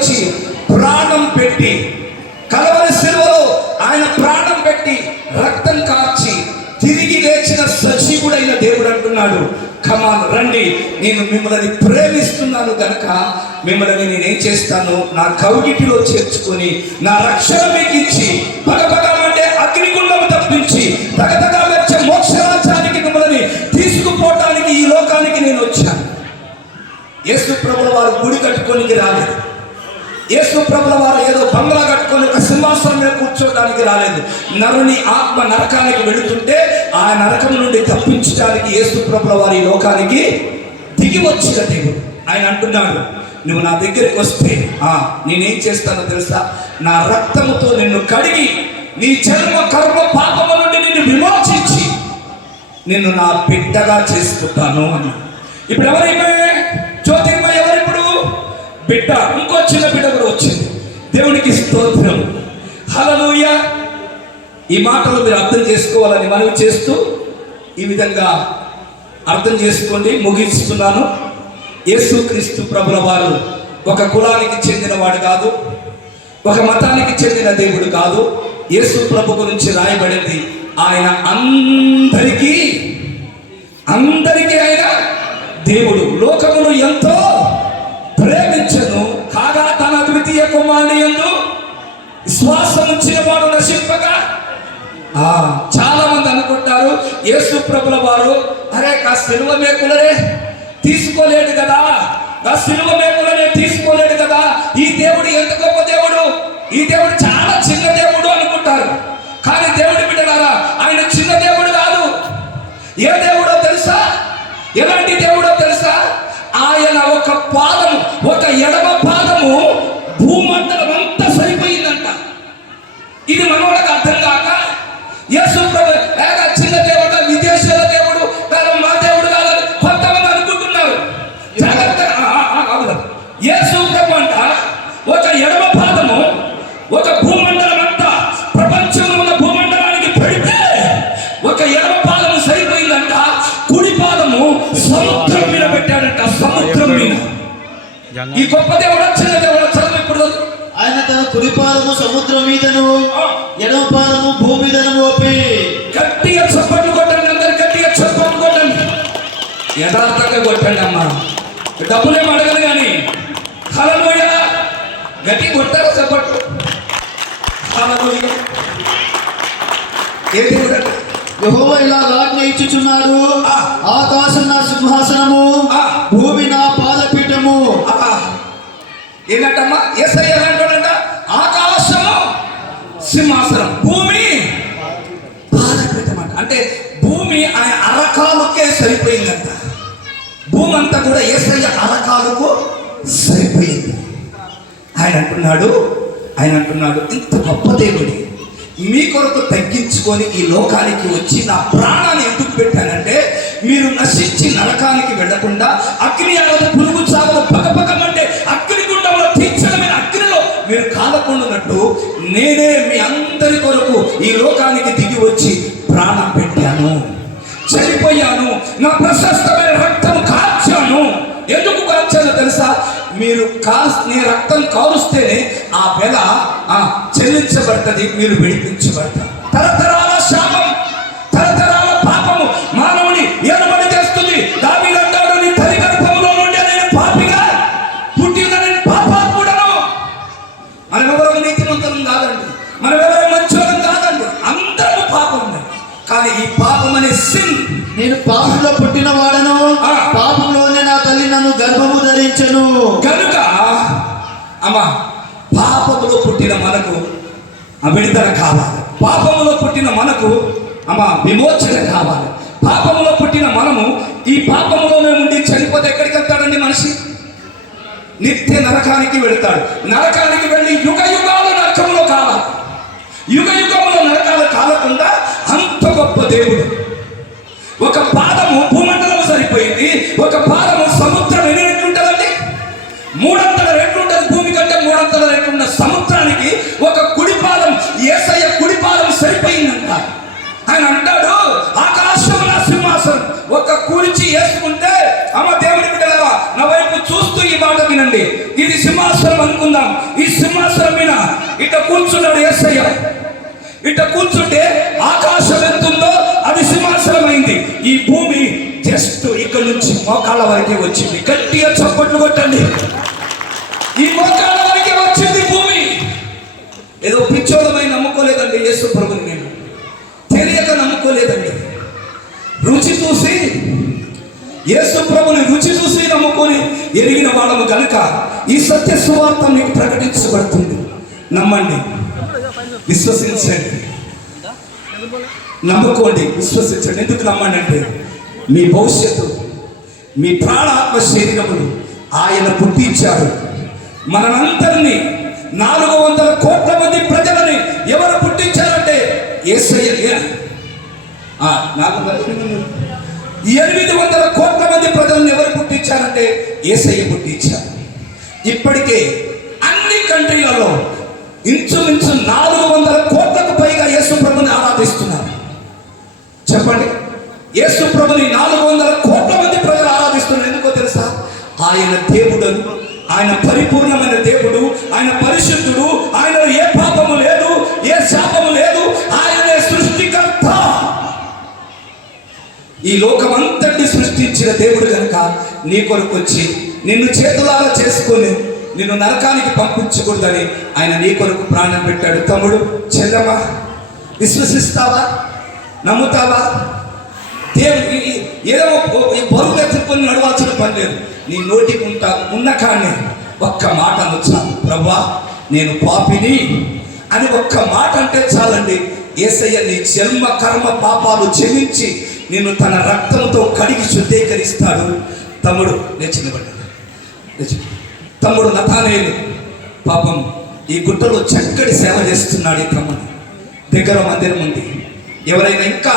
వచ్చి ప్రాణం పెట్టి, కలవరి శిలువలో ఆయన ప్రాణం పెట్టి రక్తం కార్చి తిరిగి లేచిన సజీవుడైన దేవుడు అంటున్నాడు, కమాన్ రండి, నేను మిమ్మల్ని ప్రేమిస్తున్నాను కనుక మిమ్మల్ని నేనేం చేస్తాను, నా కౌగిటిలో చేర్చుకొని నా రక్షణ మీకు ఇచ్చి పగపగమంటే అగ్నిగుండం తప్పించి తగతగా వచ్చే మోక్షరాజ్యానికి మిమ్మల్ని తీసుకుపోవటానికి ఈ లోకానికి నేను వచ్చాను. యేసు ప్రభుల వారు గుడి కట్టుకోనికి రాలేదు. యేసు ప్రభుల వారు ఏదో బంగ్లా కట్టుకొని ఒక సింహాసనం మీద కూర్చోడానికి రాలేదు. నరుని ఆత్మ నరకానికి వెళుతుంటే ఆ నరకం నుండి తప్పించడానికి యేసు ప్రభుల వారు ఈ లోకానికి దిగి వచ్చిన దేవుడు. ఆయన అంటున్నాడు, నువ్వు నా దగ్గరికి వస్తే నేనేం చేస్తానో తెలుసా, నా రక్తముతో నిన్ను కడిగి నీ జన్మ కర్మ పాపము నుండి నిన్ను విమోచించి నిన్ను నా బిడ్డగా చేసుకుంటాను అని. ఇప్పుడు ఎవరైనా జ్యోతిర్మయ ఎవరిప్పుడు బిడ్డ, ఇంకో చిన్న బిడ్డ కూడా వచ్చింది. దేవునికి స్తోత్రం, హల్లెలూయా. ఈ మాటలు మీరు అర్థం చేసుకోవాలని మనవి చేస్తూ ఈ విధంగా అర్థం చేసుకోండి. ముగిస్తున్నాను. యేసుక్రీస్తు ప్రభుల వారు ఒక కులానికి చెందినవాడు కాదు, ఒక మతానికి చెందిన దేవుడు కాదు. యేసు ప్రభు గురించి రాయబడింది, ఆయన అందరికీ ఆయన దేవుడు. లోకమును ఎంతో ప్రేమించను, కాగా తన ద్వితీయ కుమారుని యందు విశ్వాసం ఉంచిన వాడు నశింపగా. చాలా మంది అనుకుంటారు యేసు ప్రభుల వారు అరే కా సిలువ మేకులనే తీసుకోలేడు కదా, ఆ సిలువ మేకులనే తీసుకోలేడు కదా, ఈ దేవుడు ఎంత గొప్ప దేవుడు, ఈ దేవుడు చాలా చిన్న దేవుడు అనుకుంటారు. కానీ దేవుడి బిడ్డలారా, ఆయన చిన్న దేవుడు కాదు. ఏ దేవుడో తెలుసా? ఎలాంటి దేవుడో తెలుసా? ఆయన ఒక పాదము, ఒక ఎడమ పాదము భూమండలం అంతా సరిపోయిందంట. ఇది మనోళ్ళకి అర్థం కాక యేసు ప్రభు చిన్న దేవుడు, విదేశాల దేవుడు, మా దేవుడు కాదని కొంతమంది అనుకుంటున్నారు. యేసు ప్రభు అంట ఒక ఎడమ పాదము ఒక భూమండలం అంతా, ప్రపంచంలో ఉన్న భూమండలానికి పెడితే ఒక ఎడమ పాదము సరిపోయిందంట. కుడి పాదము సముద్రం మీద పెట్టాడంట, సముద్రం మీద. ఈ గొప్ప దేవుడు చిన్న దేవుడు చదువు ఇప్పుడు. ఆయన తన కుడి పాదము సముద్రం మీదను ఎడమ పాదము భూమి మీదను మోపి. గట్టిగా చప్పట్లు కొట్టండి, అందరు గట్టిగా చప్పట్లు కొట్టండి, యథార్థంగా కొట్టండి అమ్మా, డబ్బులేమో అడగదు కానీ. హల్లెలూయా, గట్టిగా కొట్టారు చప్పట్లు. హల్లెలూయా. ఏ దేవుడు? యెహోవా ఇలా ఆజ్ఞ ఇచ్చుచున్నాడు, ఆకాశం నా సింహాసనము, భూమి నా పాదపీఠము. ఏంటమ్మా యేసయ్య అంటాడంట, ఆకాశము సింహాసనం, భూమి పాదపీఠం అంట. అంటే భూమి ఆయన అరకాలుకే సరిపోయిందంట. భూమి అంతా కూడా యేసయ్య అరకాలకు సరిపోయింది. ఆయన అంటున్నాడు ఇంత గొప్ప దేవుడి మీ కొరకు తగ్గించుకొని ఈ లోకానికి వచ్చి నా ప్రాణాన్ని ఎందుకు పెట్టానంటే, మీరు నశించి నరకానికి వెళ్లకుండా అగ్ని ఆరదు పురుగు చావదు పగపగమంటే అగ్నిగుండంలో తీర్చడమైన అగ్నిలో మీరు కాలకుండానట్టు నేనే మీ అందరి కొరకు ఈ లోకానికి దిగి వచ్చి ప్రాణం పెట్టాను, చనిపోయాను, నా ప్రశస్తమైన రక్తం కార్చాను. ఎందుకు కార్చానో తెలుసా? మీరు నీ రక్తం కారుస్తేనే ఆ వెల చెల్లించబడుతుంది, మీరు విడిపించబడతారు. తరతరాల శాపం, తరతరాల పాపము మానవుని ఎనబడి చేస్తుంది. దావీదు అంటాడు, నీ తల్లి గర్భంలో నుండి నేను పాపిగా పుట్టిన నేను పాపాత్ముడను. మనమెవరూ నీతిమంతులం కాదండి, మనమెవరూ మంచోళం కాదండి, అందరూ పాపం. కానీ ఈ పాపం అనే సిన్, నేను పాపంలో పుట్టిన వాడను, పాపంలోనే నా తల్లి నన్ను గర్భము ధరించెను. కనుక అమ్మా పాపములో పుట్టిన మనకు విడుదల కావాలి, పాపములో పుట్టిన మనకు విమోచన కావాలి. పాపములో పుట్టిన మనము ఈ పాపములోనే ఉండి చనిపోతే ఎక్కడికి వెళ్తాడండి మనిషి? నిత్య నరకానికి వెళ్తాడు. నరకానికి వెళ్ళి యుగ యుగాలు నరకంలో కావాలి. యుగ యుగంలో నరకాలు కాలకుండా అంత గొప్ప దేవుడు. ఒక పాదము భూమండలం సరిపోయింది, ఒక పాదము సముద్రం. ఎన్ని రెట్లు ఉంటుందండి? 300 రెట్లు ఉంటుంది. భూమి కంటే 300 రెట్లు ఉన్న సముద్రానికి ఒక కుడి పాదం, యేసయ్య కుడి పాదం సరిపోయిందంట. ఆయన అంటాడు, ఆకాశం నా సింహాసనం. ఒక కుడిచి వేసుకుంటే దేవుడి బిడ్డలారా నా వైపు చూస్తూ ఈ మాట వినండి, ఇది సింహాసనం అనుకుందాం, ఈ సింహాసనం మీద ఇట కూర్చున్నాడు యేసయ్య. ఇట కూర్చుంటే ఆకాశం ఎంత ఉందో అది సింహాసనం అయింది. ఈ భూమి జస్ట్ ఇక్కడ నుంచి మోకాళ్ళ వరకే వచ్చింది. గట్టిగా చప్పట్లు కొట్టండి. ఈ మోకాళ్ళ వరకే వచ్చింది భూమి. ఏదో పిచ్చోళమై నమ్ముకోలేదండి యేసు ప్రభుని, నేను తెలియక నమ్ముకోలేదండి. రుచి చూసి యేసు ప్రభుని రుచి చూసి నమ్ముకొని ఎరిగిన వాళ్ళము కనుక ఈ సత్య సువార్త మీకు ప్రకటించబడుతుంది. నమ్మండి, విశ్వసించండి, నమ్ముకోండి, విశ్వసించండి. ఎందుకు నమ్మండి అంటే మీ భవిష్యత్తు, మీ ప్రాణాత్మ శరీరములు ఆయన పుట్టించాడు. మనందరినీ 400 కోట్ల మంది ప్రజలని ఎవరు పుట్టించారంటే యేసయ్య. 800 కోట్ల మంది ప్రజలను ఎవరు పుట్టించారంటే యేసయ్య పుట్టించారు. ఇప్పటికే అన్ని కంట్రీలలో ఇంచుమించు 400 కోట్లకు పైగా యేసు ప్రభుని ఆరాధిస్తున్నారు. చెప్పండి, యేసు ప్రభుని 400 కోట్ల మంది ప్రజలు ఆరాధిస్తున్నారు. ఎందుకో తెలుసా? ఆయన దేవుడు, ఆయన పరిపూర్ణమైన దేవుడు, ఆయన పరిశుద్ధుడు, ఆయనలో ఏ పాపము లేదు, ఏ శాపము లేదు, ఆయనే సృష్టికర్త. ఈ లోకమంతటిని సృష్టించిన దేవుడు కనుక నీ కొరకు వచ్చి నిన్ను చేతులారా చేసుకొని నిన్ను నరకానికి పంపించకూడదని ఆయన నీ కొరకు ప్రాణం పెట్టాడు. తమ్ముడు, చెల్లెమ్మ, విశ్వసిస్తావా? నమ్ముతావా? దేవుడు ఏదో బరువు ఎత్తుకొని నడవాల్సిన పని లేదు. నీ నోటికి ఉన్న కాడనే ఒక్క మాట అనొచ్చా, ప్రభువా నేను పాపిని అని ఒక్క మాట అంటే చాలండి. యేసయ్య నీ జన్మ కర్మ పాపాలు క్షమించి నిన్ను తన రక్తంతో కడిగి శుద్ధీకరిస్తాడు. తమ్ముడు లేచినబడ్డాడు. తమ్ముడు నతానేలు పాపం ఈ గుట్టలో చక్కటి సేవ చేస్తున్నాడు. ఈ తమ్ముడు దగ్గర మందిరం ఉంది. ఎవరైనా ఇంకా